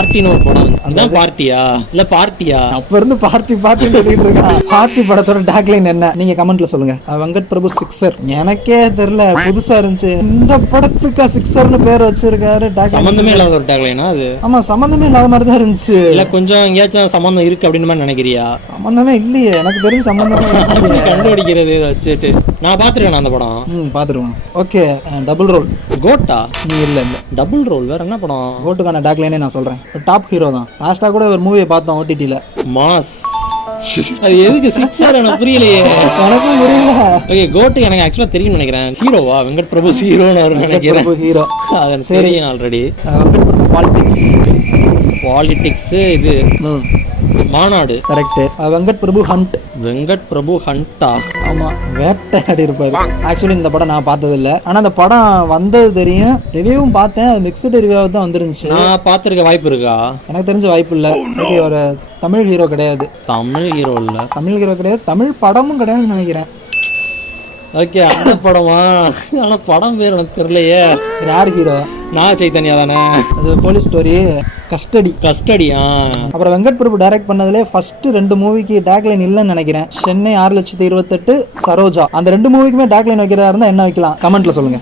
பார்ட்டின்னு ஒரு படம், அதுதான் பார்ட்டியா இல்ல பார்ட்டியா? அப்ப இருந்து பார்ட்டி சொல்லிட்டு இருக்கான். பார்ட்டி படத்தோட டேக்லைன் என்ன நீங்க கமெண்ட்ல சொல்லுங்க. வெங்கட் பிரபு சிக்ஸர், எனக்கே தெரியல, புதுசா இருந்துச்சு. இந்த படத்துக்கு சிக்ஸர்னு பேர் வச்சிருக்காரு. சம்பந்தமே இல்லாத ஒரு டேக்லைனா அது? ஆமா, சம்பந்தமே இல்லாத மாதிரி தான் இருந்துச்சு. இல்ல கொஞ்சம் எங்கேயாச்சும் சம்பந்தம் இருக்கு அப்படின்னு மாதிரி நினைக்கிறியா? சம்பந்தமே இல்லையே, எனக்கு தெரிஞ்ச சம்பந்தமே கண்டுபிடிக்கிறது வச்சுட்டு. நான் பாத்துருக்கேன் அந்த படம். பாத்துருவேன். Okay, double role. கோட்டா? இல்ல டபுள் ரோல் வேற என்ன படம்? கோட்டுக்கான டேக்லைனே நான் சொல்றேன். டாப் ஹீரோ தான். லாஸ்டா கூட ஒரு மூவியை பார்த்தோம் ஓடிடில, மாஸ். அது எதுக்கு சிக்ஸர் எனக்கு புரியலையே. எனக்கும் புரியல. ஓகே, கோட்டு எனக்கு ஆக்சுவலா தெரியும் நினைக்கிறேன். ஹீரோவா? வெங்கட் பிரபு ஹீரோன்னு அவர் நினைக்கிறேன். ஹீரோ அதான் சரி. ஆல்ரெடி வெங்கட் பிரபு பாலிடிக்ஸ் இது மாநாடு. Correct. Venkat Prabhu hunt. Venkat Prabhu hanta? ஆமா, வேட்டையாடி இருப்பாரு. ஆக்சுவலி இந்த படம் நான் பார்த்தது இல்ல, ஆனா அந்த படம் வந்தது தெரியும், ரிவ்யூவும் பார்த்தேன். அது மிக்சடு ரிவ்யூவா தான் வந்துருந்துச்சு. நான் பார்த்திருக்க வாய்ப்பு இருக்கா? எனக்கு தெரிஞ்ச வாய்ப்பு இல்ல. ஓகே, ஒரு தமிழ் ஹீரோ கிடையாது. தமிழ் ஹீரோ இல்ல, தமிழ் ஹீரோ கிடையாது, தமிழ் படமும் கிடையாதுன்னு நினைக்கிறேன். ஓகே, அந்த படமா? ஆனா படம் பேர் எனக்கு தெரியலையே. யார் ஹீரோ? நான் சைத்தன்யா தானே. அது போலீஸ் ஸ்டோரி, கஸ்டடியா. அப்புறம் வெங்கட் பிரபு டைரக்ட் பண்ணதுல ஃபர்ஸ்ட் 2 மூவிக்கு டேக்லைன் இல்லைன்னு நினைக்கிறேன். சென்னை 6,28,000, சரோஜா. அந்த 2 மூவிக்குமே டேக்லைன் வைக்கிறதா இருந்தா என்ன வைக்கலாம்? கமெண்ட்ல சொல்லுங்க.